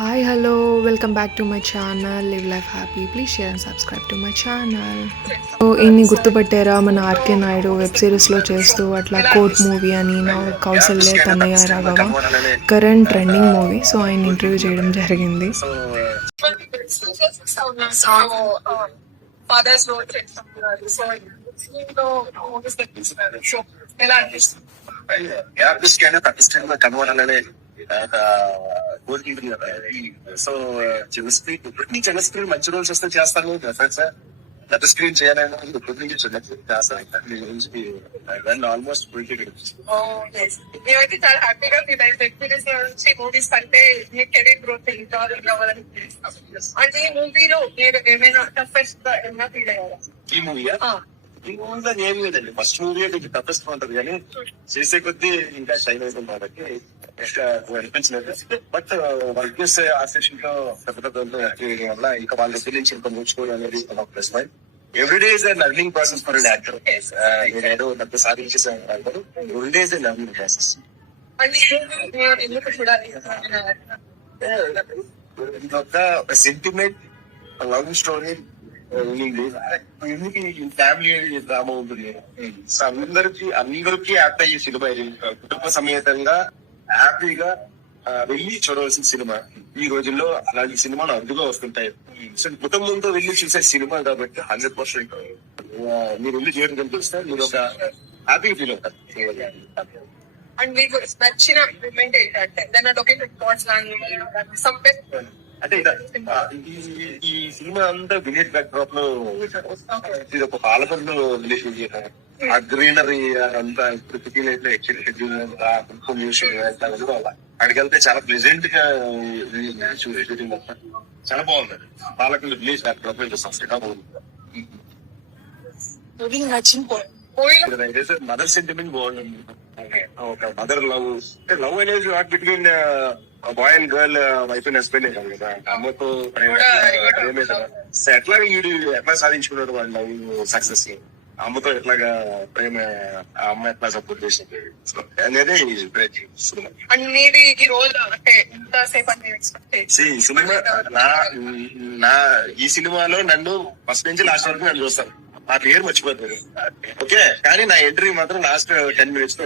Hi, hello, welcome back to my channel Live Life Happy. Please share and subscribe to my channel. So ఇన్ని గుర్తుపట్టారా మన RK Naidu web సిరీస్లో చేస్తూ అట్లా court movie అని నా Kausalya Tanaya Raghava current trending movie. So ఆయన interview చేయడం జరిగింది. సో చిన్న స్క్రీన్ ఇప్పటి నుంచి చిన్న స్క్రీన్ మంచి రోజు వస్తే చేస్తాను సార్ పెద్ద స్క్రీన్ చేయాలని ఇప్పటి నుంచి చిన్న చేస్తాను ఆల్మోస్ట్ మేమైతే చాలా హ్యాపీగా ఫీల్ అయితే నుంచి మూవీస్ అంటే మీ కెరీర్ గ్రోత్ ఇంకా అవ్వాలని అంటే ఈ మూవీలో మీరు ఏమైనా టఫెస్ట్ గా ఏమైనా ఫీల్ అయ్యారా? ఈ మూవీయా ఈ మూవీలో ఏం లేదండి. ఫస్ట్ మూవీ కొంచెం టఫెస్ట్ ఉంటది కానీ చేసే కొద్దీ ఇంకా షైన్ అవుతుంది కాబట్టి అనిపించలేదు. బట్ వర్క్ చేసే ఆ సెషన్ లో పెద్ద పెద్ద వల్ల ఇంకా వాళ్ళ ఫీలింగ్స్ ఇంకా నేర్చుకోవడం అనేది plus point. Everyday is learning process for actor. నేనేదో పెద్ద సాధించేసాను ఎవ్రీడే ఇస్ లర్నింగ్ ప్రాసెస్. ఇదొక sentiment love story family drama ఉంటుంది. సో అందరికి యాప్ట్ అయ్యే సినిమా ఇది. కుటుంబ సమేతంగా హ్యాపీగా వెళ్ళి చూడవలసిన సినిమా. ఈ రోజుల్లో అలాంటి సినిమాలు అరుదుగా వస్తుంటాయి. సో కుటుంబంతో వెళ్ళి చూసే సినిమా కాబట్టి 100% మీరు వెళ్ళి చేయడం కనిపిస్తే మీరు ఒక హ్యాపీ ఫీల్ అవుతారు. అండ్ మీకు నచ్చిన మూమెంట్ ఏంటంటే దాని లొకేషన్ స్పాట్స్ అంటే ఈ సినిమా అంతా విలేజ్ బ్యాక్ డ్రాప్ లో ఇది ఒక పాలకొండలో రిలేషన్ చేశారు. ఆ గ్రీనరీ అంతా ప్రకృతి అక్కడికి వెళ్తే చాలా ప్లెజెంట్ గా షూటింగ్ చాలా బాగుంది. Palakonda village backdrop mother sentiment బాగుంటుంది. ఒక మదర్ లవ్ లవ్ అనేది not between boy and girl, wife and husband కాదు కదా. అమ్మతో ఎట్లాగా వీడు ఎట్లా సాధించుకున్నాడు వాళ్ళ లవ్ సక్సెస్, అమ్మతో ఎట్లాగా ప్రేమ, ఆ అమ్మ ఎట్లా సపోర్ట్ చేసింది అనేది సినిమా. ఈ సినిమాలో నన్ను ఫస్ట్ నుంచి లాస్ట్ వరకు నన్ను చూస్తాను. నా పేరు మర్చిపోతారు ఓకే, కానీ నా ఎంట్రీ మాత్రం లాస్ట్ 10 minutes లో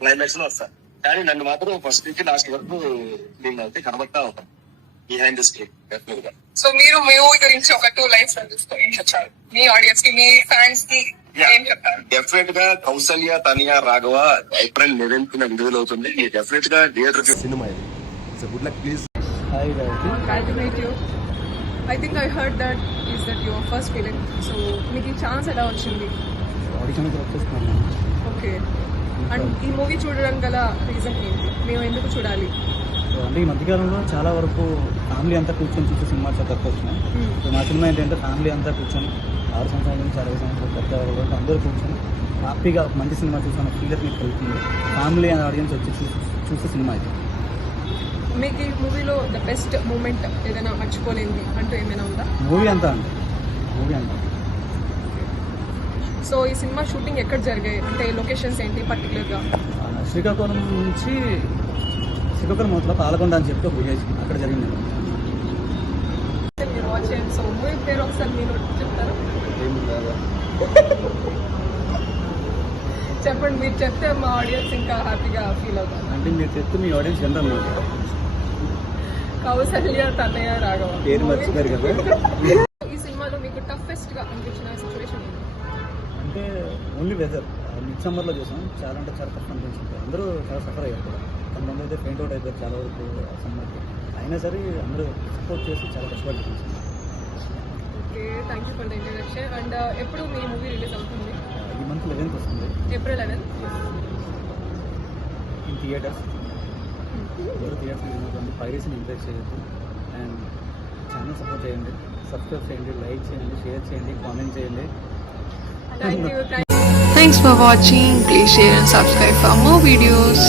క్లైమాక్స్ లో వస్తాను. కానీ నన్ను మాత్రం ఫస్ట్ నుంచి లాస్ట్ వరకు నేను అయితే కనబడతా ఉంటాను బిహైండ్ ద స్క్రీన్. సో మీరు మూవీ గురించి ఒక 2 lines చెప్పాలి మీ ఆడియన్స్ కి, మీ ఫ్యాన్స్ కి ఏం చెప్తారు? డెఫినెట్ గా కౌసల్య తనయ రాఘవ April 11th విడుదల అవుతుంది. డెఫినెట్ గా థియేటర్ సినిమా ఇది. So good luck please. Hi, glad to meet you. I think I heard that is that your first film. So మీకు ఈ ఛాన్స్ ఎలా వచ్చింది? ఆడిషన్ వచ్చేస్తున్నాను. ఓకే, అండ్ ఈ మూవీ చూడడం గల రీజన్ ఏంటి? మేము ఎందుకు చూడాలి? అంటే ఈ మధ్యకాలంలో చాలా వరకు ఫ్యామిలీ అంతా కూర్చొని చూసే సినిమా చాలా తక్కువ వచ్చినాయి. సో మా సినిమా ఏంటంటే ఫ్యామిలీ అంతా కూర్చొని 6 సంవత్సరాల నుంచి 60 సంవత్సరాలు పెద్ద వరకు అందరూ కూర్చొని హ్యాపీగా ఒక మంచి సినిమా చూసిన ఫీలర్ మీకు కలుగుతుంది. ఫ్యామిలీ అండ్ ఆడియన్స్ వచ్చి చూసే సినిమా ఇది. మీకు ఈ మూవీలో ద బెస్ట్ మూమెంట్ ఏదైనా మర్చిపోలేంది అంటూ ఏమైనా ఉందా? మూవీ అంతా సో ఈ సినిమా షూటింగ్ ఎక్కడ జరిగాయి, అంటే లొకేషన్స్ ఏంటి పర్టికులర్గా? శ్రీకాకుళం నుంచి శ్రీకాకుళం మొత్తం పాలకొండ అని చెప్పి ఒక విలేజ్ అక్కడ జరిగింది. మీరు వాచ్ చేయండి. సో మూవీ పేరు ఒకసారి మీరు చెప్తారా? చెప్పండి, మీరు చెప్తే మా ఆడియన్స్ ఇంకా హ్యాపీగా ఫీల్ అవుతారు. అంటే మీరు చెప్తే మీ ఆడియన్స్ ఎంత కౌసల్య తనయ రాఘవ పేరు మర్చిపోయారు కదా. ఈ సినిమాలో మీకు టఫెస్ట్ గా అనిపించిన సిచ్యువేషన్ అంటే ఓన్లీ వెదర్. మిడ్ సమ్మర్లో చూసాం, చాలా అంటే చాలా కష్టం అనిపించింది. అందరూ చాలా సఫర్ అయ్యారు కూడా. కొంతమంది అయితే పెయింట్ అవుట్ అయిపోయారు చాలా వరకు సమ్మర్కి. అయినా సరే అందరూ సపోర్ట్ చేసి చాలా కష్టపడి చూపించింది. Okay, thank you for the introduction. And ఎప్పుడు మీ మూవీ రిలీజ్ అవుతుంది? ఈ మంత్ 11th వస్తుంది. April 11th in theatres. ఎవరు థియేటర్స్ యూజ్ పైరసీని ఎంకరేజ్ చేయొద్దు అండ్ ఛానల్ సపోర్ట్ చేయండి, సబ్స్క్రైబ్ చేయండి, లైక్ చేయండి, షేర్ చేయండి, కామెంట్ చేయండి. Thank you. Thanks for watching. Please share and subscribe for more videos.